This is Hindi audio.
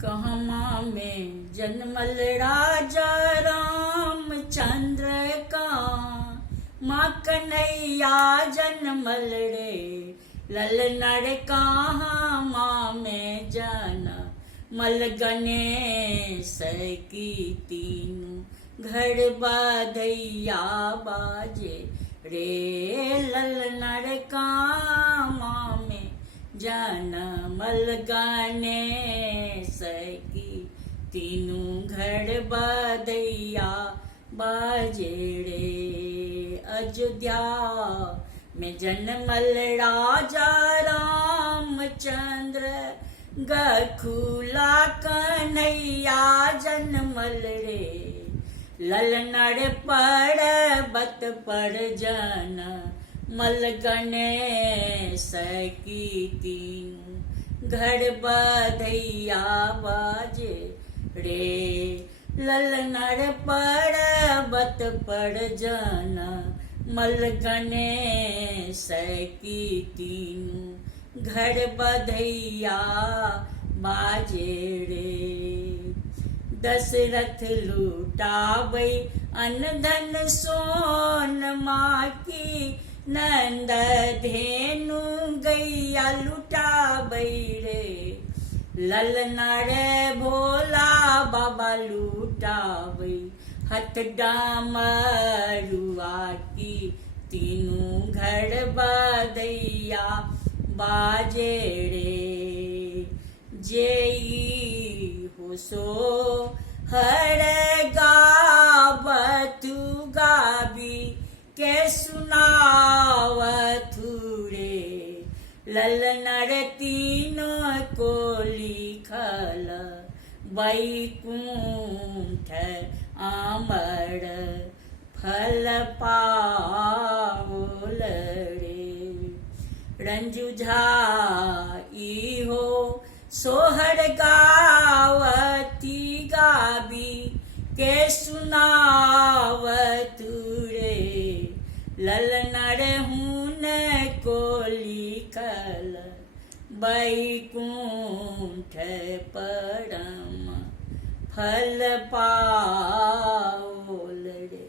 कहमा में जन्मल राजा रामचंद्र का, माँ कन्हैया जन्मल रे ललनर कहाँ माँ में जनमल गणेश की तीनों घर बधैया बाजे रे ललनर कहाँ माँ में जनमल गणेश की तीनों घर बधैया बाजे रे। अयोध्या में जन्मल राजा रामचंद्र, गखुला कन्हैया जन्मल रे ललनर पर्वत पर जनमल गणेश की तीनों घर बधैया बाजे रे ललनर पर्वत पर जनमल गणेश की तीनों घर बधैया बाजे रे। दशरथ लुटाबै अन्न धन सोन माँ की, नंद धेनु गैया लुटाबै रे ललनर भोला बाबा लुटाबै हथ डामरुआ की तीनों घर बधैया बाजे रे। जेई हो सो हर गावतु गाबी के सुनावथु रे ललनर तीनों को लिखल वैकुंठ आमर फल पावल रे। रंजू झाई हो सोहर गावती गाबी के सुनावतु रे ललनर हुन को लिखल वैकुंठ परम फल पावल रे।